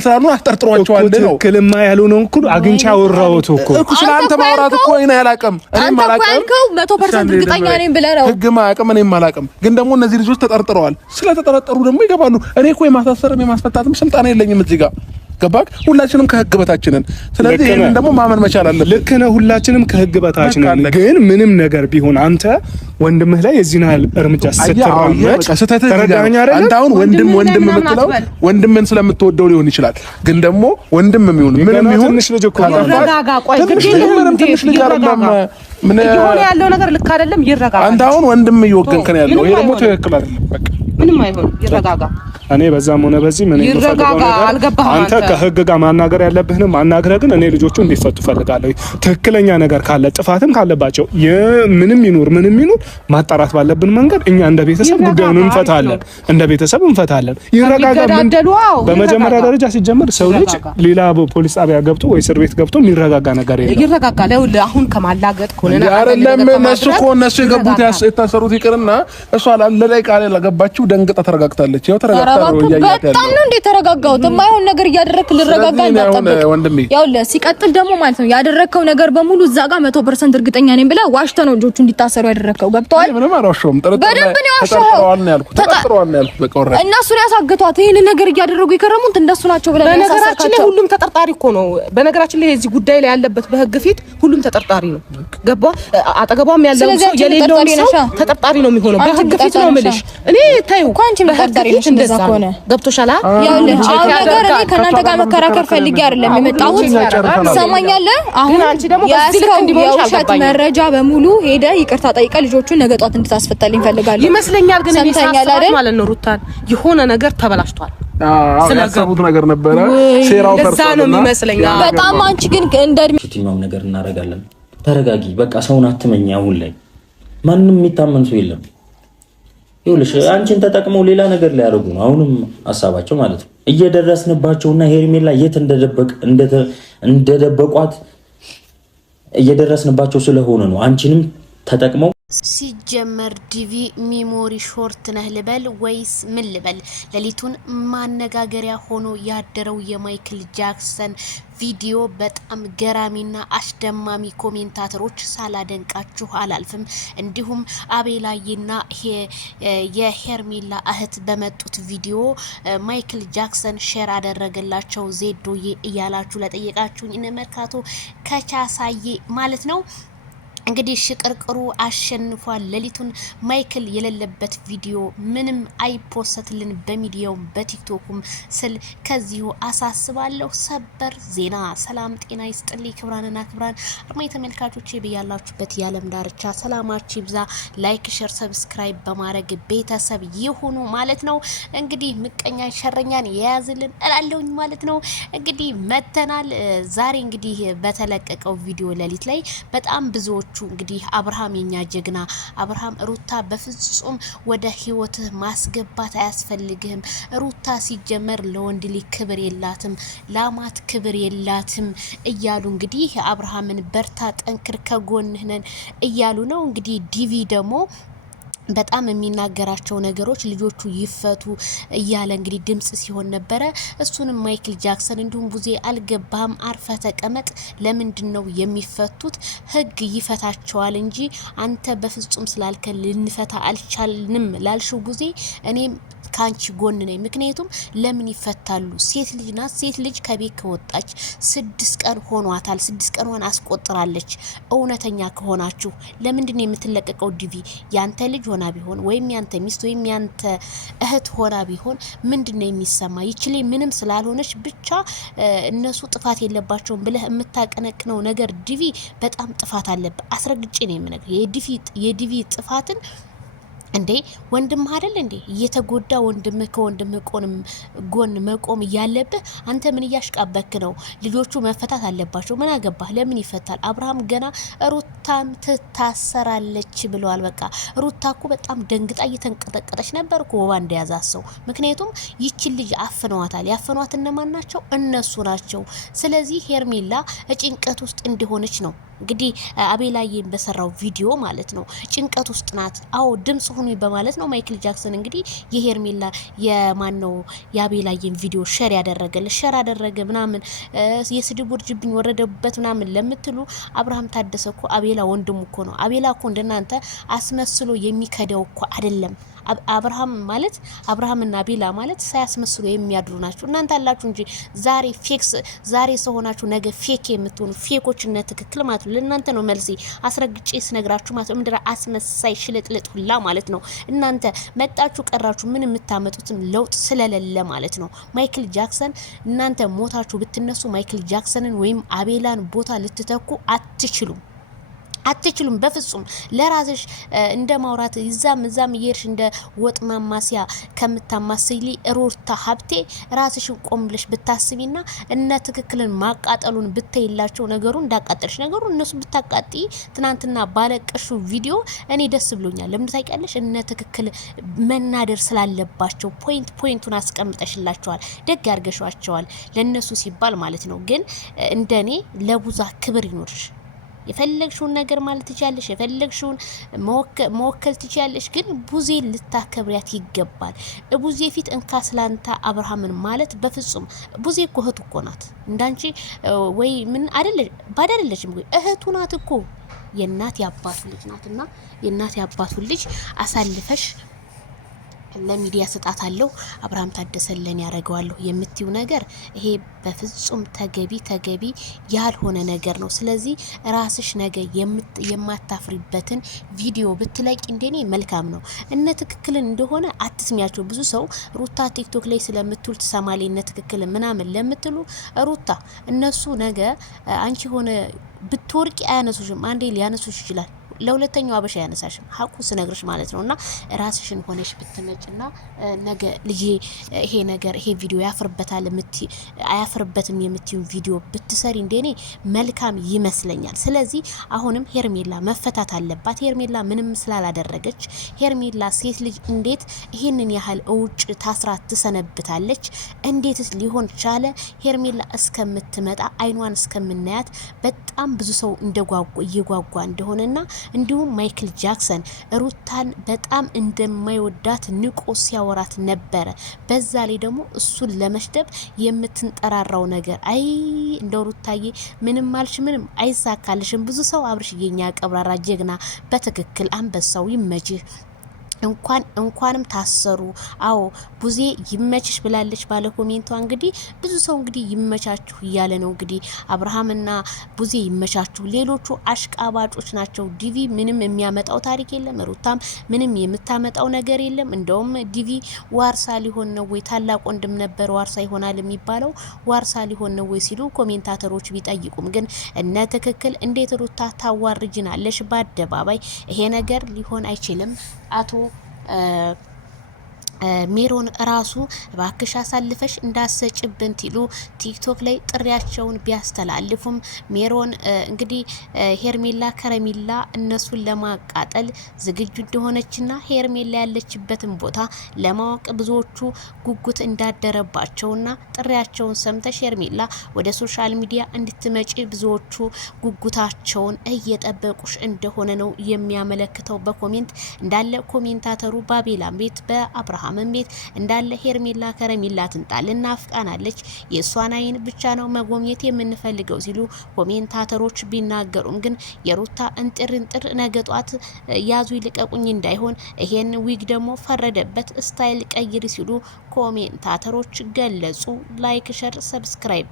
ትክክል ስላሉ አስጠርጥሯቸዋል ነው ትክክልማ ያልሆነው እኮ አግኝቻ አወራሁት እኮ ስላንተ ማውራት እኮ እኔ አላውቅም እኔም አላውቅም 100% እርግጠኛ ነኝ ብለህ ነው ህግ ማያውቅም እኔም አላውቅም ግን ደግሞ እነዚህ ልጆች ተጠርጥረዋል ስለተጠረጠሩ ደግሞ ይገባሉ እኔ እኮ የማሳሰርም የማስፈታትም ስልጣን የለኝም እዚህ ጋር ገባክ ሁላችንም ከህግ በታችንን ስለዚህ ይሄን ደግሞ ማመን መቻል አለብን ልክ ነህ ሁላችንም ከህግ በታችንን ግን ምንም ነገር ቢሆን አንተ ወንድምህ ላይ እዚህና እርምጃ ስትራመድ ተረዳኸኝ አይደል አንተ አሁን ወንድም የምትለው ወንድምን ስለምትወደው ሊሆን ይችላል ግን ደግሞ ወንድም የሚሆን ምንም ይሁን ትንሽ ልጅ እኮ ይረጋጋ ቆይ ትንሽ ልጅ አይደለም ምን ይሆን ያለው ነገር ልክ አይደለም ይረጋጋ አንተ አሁን ወንድም እየወገንክ ነው ያለው ይሄ ደግሞ ትክክል አይደለም በቃ ምንም አይሆን ይረጋጋ እኔ በዛም ሆነ በዚህ ምን ይረጋጋ አልገባህም አንተ ከህግ ጋር ማናገር ያለብህንም ማናገር ግን እኔ ልጆቹ እንዲፈቱ ፈልጋለሁ ትክክለኛ ነገር ካለ ጥፋትም ካለባቸው ምንም ይኑር ማጣራት ባለብን መንገድ እኛ እንደ ቤተሰብ ጉዳዩን እንፈታለን ይረጋጋ በመጀመሪያ ደረጃ ሲጀምር ሰው ልጅ ሌላ ፖሊስ ጣቢያ ገብቶ ወይ እስር ቤት ገብቶ የሚረጋጋ ነገር የለም ይረጋጋ አሁን ከማላገጥ ኮነና አይደለም እነሱ የገቡት የታሰሩት ይቅርና እሷ ለደቂቃ ላይ ለገባችሁ ደንግጣ ተረጋግታለች ያው ተረጋግታ በጣም ነው እንዴ ተረጋጋው ተማይሆን ነገር ያደረክ ልረጋጋ እንዳጠብቅ ያው ሲቀጥል ደግሞ ማለት ነው ያደረከው ነገር በሙሉ እዛ ጋር 100% እርግጠኛ ነኝ ብለ ዋሽተ ነው ልጆቹ እንዲታሰሩ ያደረከው ገብቷል ምንም አራሽውም ተጠርጥረዋል ነው ያልኩት በቃ ወራ እነሱ ያሳግቷት ይሄን ነገር እያደረጉ ይከረሙት እንደሱ ናቸው ብለ በነገራችን ላይ ሁሉም ተጠርጣሪ እኮ ነው በነገራችን ላይ እዚህ ጉዳይ ላይ ያለበት በህግ ፊት ሁሉም ተጠርጣሪ ነው ገባ አጠገቧም ያለው ሰው የሌለው ሰው ተጠርጣሪ ነው የሚሆነው በህግ ፊት ነው የምልሽ እኔ ታዩ ኳንቺ መጠርጣሪ ነሽ እንደዛ ሆነ ገብቶሻል ያው ነገር እኔ ከናንተ ጋር መከራከር ፈልጌ አይደለም የመጣሁት ሰማኛለህ አሁን አንቺ ደግሞ በዚህ ልክ እንዲሆንሽ አልገባኝም መረጃ በሙሉ ሄደ ይቅርታ ጠይቀ ልጆቹን ነገ ጧት እንድታስፈታልኝ ፈልጋለሁ ይመስለኛል ግን የሚሳሳት ማለት ነው ሩታን የሆነ ነገር ተበላሽቷል ስለሰቡት ነገር ነበረ ሴራው ፈርሷል ነው የሚመስለኝ በጣም አንቺ ግን እንደድሜ የትኛውም ነገር እናደርጋለን ተረጋጊ በቃ ሰውን አትመኝ አሁን ላይ ማንንም የሚታመን ሰው የለም ይኸውልሽ አንቺን ተጠቅመው ሌላ ነገር ላይ ያደርጉ ነው አሁንም ሐሳባቸው ማለት ነው እየደረስንባቸውና ሄርሜላ የት እንደደበቋት እየደረስንባቸው ስለሆነ ነው አንቺንም ተጠቅመው ሲጀመር ዲቪ ሚሞሪ ሾርት ነህ ልበል ወይስ ምን ልበል ለሊቱን ማነጋገሪያ ሆኖ ያደረው የማይክል ጃክሰን ቪዲዮ በጣም ገራሚና አስደማሚ ኮሜንታተሮች ሳላደንቃችሁ አላልፍም እንዲሁም አቤላይና የሄርሜላ እህት በመጡት ቪዲዮ ማይክል ጃክሰን ሼር አደረገላቸው ዜዶዬ እያላችሁ ለጠየቃችሁኝ እነመርካቶ ከቻሳዬ ማለት ነው እንግዲህ ሽቅርቅሩ አሸንፏል ለሊቱን ማይክል የሌለበት ቪዲዮ ምንም አይፖስትልን በሚዲያው በቲክቶኩም ስል ከዚሁ አሳስባለሁ ሰበር ዜና ሰላም ጤና ይስጥልኝ ክብራንና ክብራን አርማይ ተመልካቾቼ በያላችሁበት የዓለም ዳርቻ ሰላማችሁ ይብዛ ላይክ ሼር ሰብስክራይብ በማድረግ ቤተሰብ ይሁኑ ማለት ነው እንግዲህ ምቀኛን ሸረኛን የያዝልን እላለሁኝ ማለት ነው እንግዲህ መተናል ዛሬ እንግዲህ በተለቀቀው ቪዲዮ ለሊት ላይ በጣም ብዙዎች እንግዲህ አብርሃም የኛ ጀግና አብርሃም ሩታ በፍጹም ወደ ህይወት ማስገባት አያስፈልግህም ሩታ ሲጀመር ለወንድ ልጅ ክብር የላትም ላማት ክብር የላትም እያሉ እንግዲህ አብርሃምን በርታ ጠንክር ከጎንህ ነን እያሉ ነው እንግዲህ ዲቪ ደግሞ በጣም የሚናገራቸው ነገሮች ልጆቹ ይፈቱ እያለ እንግዲህ ድምጽ ሲሆን ነበረ እሱንም ማይክል ጃክሰን እንዲሁም ቡዜ አልገባም አርፈ ተቀመጥ ለምንድነው የሚፈቱት ህግ ይፈታቸዋል እንጂ አንተ በፍጹም ስላልከ ልንፈታ አልቻልንም ላልሽው ቡዜ እኔም ካንቺ ጎን ነኝ ምክንያቱም ለምን ይፈታሉ ሴት ልጅ ናት ሴት ልጅ ከቤት ከወጣች 6 ቀን ሆኗታል 6 ቀኗን አስቆጥራለች እውነተኛ ከሆናችሁ ለምንድነው የምትለቀቀው ዲቪ ያንተ ልጅ ሆና ቢሆን ወይም ያንተ ሚስት ወይም ያንተ እህት ሆና ቢሆን ምንድነው የሚሰማ ይችላል ምንም ስላልሆነች ብቻ እነሱ ጥፋት የለባቸውም ብለህ የምታቀነቅነው ነገር ዲቪ በጣም ጥፋት አለበት አስረግጬ ነው የምነግርህ የዲቪ ጥፋትን እንዴ ወንድም አይደል እንዴ እየተጎዳ ወንድም ከወንድም ጎን መቆም ያለበት አንተ ምን ያሽቃበክ ነው ልጆቹ መፈታት አለባቸው ምን አገባህ ለምን ይፈታል አብርሃም ገና ሩታ ሩታም ትታሰራለች ብለዋል። በቃ ሩታ እኮ በጣም ደንግጣ እየተንቀጠቀጠች ነበር እኮ ወባ እንደያዛት ሰው። ምክንያቱም ይችን ልጅ አፍነዋታል። ያፈኗት እነማን ናቸው? እነሱ ናቸው። ስለዚህ ሄርሜላ ጭንቀት ውስጥ እንደሆነች ነው እንግዲህ አቤላዬን በሰራው ቪዲዮ ማለት ነው። ጭንቀት ውስጥ ናት። አዎ ድምጽ ሁኑ በማለት ነው ማይክል ጃክሰን እንግዲህ የሄርሜላ የማን ነው የአቤላዬን ቪዲዮ ሼር አደረገ ምናምን የስድብ ውርጅብኝ ወረደበት ምናምን ለምትሉ አብርሃም ታደሰ እኮ አቤላ ወንድሙ እኮ ነው። አቤላ እኮ እንደናንተ አስመስሎ የሚከደው እኮ አይደለም። አብርሃምና አቤላ ማለት ሳያስመስሉ የሚያድሩ ናቸው። እናንተ አላችሁ እንጂ ዛሬ ሰው ሆናችሁ ነገ ፌክ የምትሆኑ ፌኮችነት ትክክል ማለት ነው። ለእናንተ ነው መልሴ አስረግጬ ስነግራችሁ ማለት ነው። ምድረ አስመሳይ ሽልጥልጥ ሁላ ማለት ነው። እናንተ መጣችሁ ቀራችሁ ምን የምታመጡትም ለውጥ ስለሌለ ማለት ነው። ማይክል ጃክሰን እናንተ ሞታችሁ ብትነሱ ማይክል ጃክሰንን ወይም አቤላን ቦታ ልትተኩ አትችሉም በፍጹም። ለራስሽ እንደ ማውራት እዛም እየርሽ እንደ ወጥ ማማሲያ ከምታማስሊ ሩታ ሀብቴ ራስሽን ቆም ብለሽ ብታስቢና እነ ትክክልን ማቃጠሉን ብትይላቸው ነገሩ እንዳቃጠልሽ ነገሩ እነሱ ብታቃጢ ትናንትና ባለቀሹ ቪዲዮ እኔ ደስ ብሎኛል። ለምን ታውቂያለሽ? እነ ትክክል መናደር ስላለባቸው ፖይንቱን አስቀምጠሽላቸዋል። ደግ ያርገሻቸዋል ለነሱ ሲባል ማለት ነው። ግን እንደኔ ለቡዛ ክብር ይኖርሽ። የፈለግሽውን ነገር ማለት ትችያለሽ፣ የፈለግሽውን መወከል ትችያለሽ። ግን ቡዜ ልታከብሪያት ይገባል። ቡዜ ፊት እንካ ስላንታ አብርሃምን ማለት በፍጹም ቡዜ እኮ እህቱ እኮ ናት። እንዳንቺ ወይ ምን አይደለችም እህቱ ናት እኮ የእናት ያባቱ ልጅ ናትና የእናት ያባቱ ልጅ አሳልፈሽ ለሚዲያ ስጣት አለው አብርሃም ታደሰለን ያረጋዋለሁ የምትዩ ነገር ይሄ በፍጹም ተገቢ ያልሆነ ነገር ነው። ስለዚህ ራስሽ ነገ የማታፍሪበትን ቪዲዮ ብትለቂ እንደኔ መልካም ነው። እነ ትክክልን እንደሆነ አትስሚያቸው። ብዙ ሰው ሩታ ቲክቶክ ላይ ስለምትውል ትሰማለች እነ ትክክል ምናምን ለምትሉ ሩታ እነሱ ነገ አንቺ ሆነ ብትወርቂ አያነሱሽም። አንዴ ሊያነሱሽ ይችላል። ለሁለተኛው አበሻ ያነሳሽም ሀቁ ስነግርሽ ማለት ነውና ራስሽን ሆነሽ ብትመጭና ነገ ልጄ ይሄ ቪዲዮ አያፍርበትም የምትዩ ቪዲዮ ብትሰሪ እንደኔ መልካም ይመስለኛል። ስለዚህ አሁንም ሄርሜላ መፈታት አለባት። ሄርሜላ ምንም ስላላደረገች ሄርሜላ ሴት ልጅ እንዴት ይሄንን ያህል እውጭ ታስራ ትሰነብታለች? እንዴትስ ሊሆን ቻለ? ሄርሜላ እስከምትመጣ አይኗን እስከምናያት በጣም ብዙ ሰው እየጓጓ እንደሆነና እንዲሁም ማይክል ጃክሰን ሩታን በጣም እንደማይወዳት ንቆ ሲያወራት ነበረ። በዛ ላይ ደግሞ እሱን ለመስደብ የምትንጠራራው ነገር አይ እንደው ሩታዬ ምንም አልሽ ምንም አይሳካልሽም። ብዙ ሰው አብርሽ የኛ ቀብራራ ጀግና በትክክል አንበሳው ይመችህ እንኳንም ታሰሩ። አዎ ቡዜ ይመችሽ ብላለች ባለ ኮሜንቷ። እንግዲህ ብዙ ሰው እንግዲህ ይመቻችሁ እያለ ነው። እንግዲህ አብርሃምና ቡዜ ይመቻችሁ። ሌሎቹ አሽቃባጮች ናቸው። ዲቪ ምንም የሚያመጣው ታሪክ የለም። ሩታም ምንም የምታመጣው ነገር የለም። እንደውም ዲቪ ዋርሳ ሊሆን ነው ወይ ታላቅ ወንድም ነበር ዋርሳ ይሆናል የሚባለው ዋርሳ ሊሆን ነው ወይ ሲሉ ኮሜንታተሮች ቢጠይቁም ግን እነ ትክክል እንዴት ሩታ ታዋርጅናለሽ በአደባባይ? ይሄ ነገር ሊሆን አይችልም። አቶ ሜሮን ራሱ ባክሽ አሳልፈሽ እንዳሰጭብን ትሉ ቲክቶክ ላይ ጥሪያቸውን ቢያስተላልፉም ሜሮን እንግዲህ ሄርሜላ ከረሚላ እነሱን ለማቃጠል ዝግጁ እንደሆነችና ሄርሜላ ያለችበትን ቦታ ለማወቅ ብዙዎቹ ጉጉት እንዳደረባቸውና ጥሪያቸውን ሰምተሽ ሄርሜላ ወደ ሶሻል ሚዲያ እንድትመጪ ብዙዎቹ ጉጉታቸውን እየጠበቁሽ እንደሆነ ነው የሚያመለክተው። በኮሜንት እንዳለ ኮሜንታተሩ ባቤላም ቤት በአብርሃም ቤት እንዳለ ሄርሜላ ከረሚላ ትንጣልና አፍቃናለች የሷን አይን ብቻ ነው መጎብኘት የምንፈልገው ሲሉ ኮሜንታተሮች ቢናገሩም ግን የሩታ እንጥር ነገጧት ያዙ ይልቀቁኝ እንዳይሆን ይሄን ዊግ ደግሞ ፈረደበት ስታይል ቀይር ሲሉ ኮሜንታተሮች ገለጹ። ላይክ ሸር ሰብስክራይብ